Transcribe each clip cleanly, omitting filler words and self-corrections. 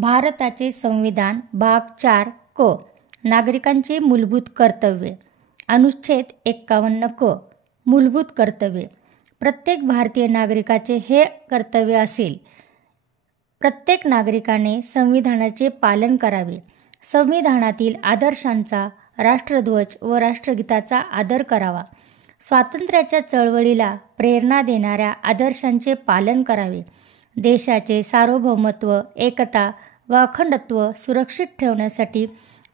भारताचे संविधान भाग 4 क नागरिकांची मूलभूत कर्तव्ये अनुच्छेद 51 क मूलभूत कर्तव्ये प्रत्येक भारतीय नागरिकाचे हे कर्तव्य असेल. प्रत्येक नागरिकाने संविधानाचे पालन करावे. संविधानातील आदर्शांचा, राष्ट्रध्वज व राष्ट्रगीताचा आदर करावा. स्वातंत्र्याच्या चळवळीला प्रेरणा देणाऱ्या आदर्शांचे पालन करावे. देशाचे सार्वभौमत्व, एकता व अखंडत्व सुरक्षित ठेवण्यासाठी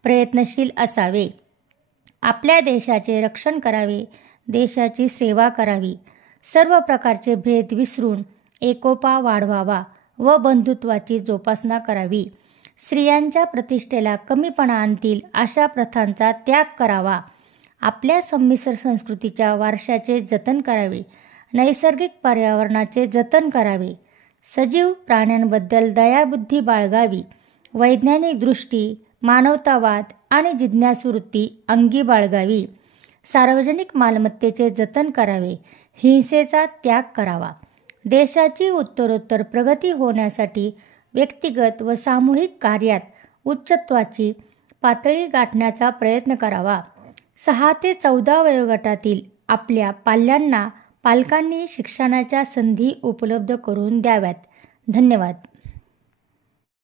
प्रयत्नशील असावे. आपल्या देशाचे रक्षण करावे. देशाची सेवा करावी. सर्व प्रकारचे भेद विसरून एकोपा वाढवावा व बंधुत्वाची जोपासना करावी. स्त्रियांच्या प्रतिष्ठेला कमीपणा आणतील अशा प्रथांचा त्याग करावा. आपल्या संमिश्र संस्कृतीच्या वारशाचे जतन करावे. नैसर्गिक पर्यावरणाचे जतन करावे. सजीव प्राण्यांबद्दल दयाबुद्धी बाळगावी. वैज्ञानिक दृष्टी, मानवतावाद आणि जिज्ञासूवृत्ती अंगी बाळगावी. सार्वजनिक मालमत्तेचे जतन करावे. हिंसेचा त्याग करावा. देशाची उत्तरोत्तर प्रगती होण्यासाठी व्यक्तिगत व सामूहिक कार्यात उच्चत्वाची पातळी गाठण्याचा प्रयत्न करावा. 6 ते 14 वयोगटातील आपल्या पाल्यांना पालकांनी शिक्षणाच्या संधी उपलब्ध करून द्याव्यात. धन्यवाद.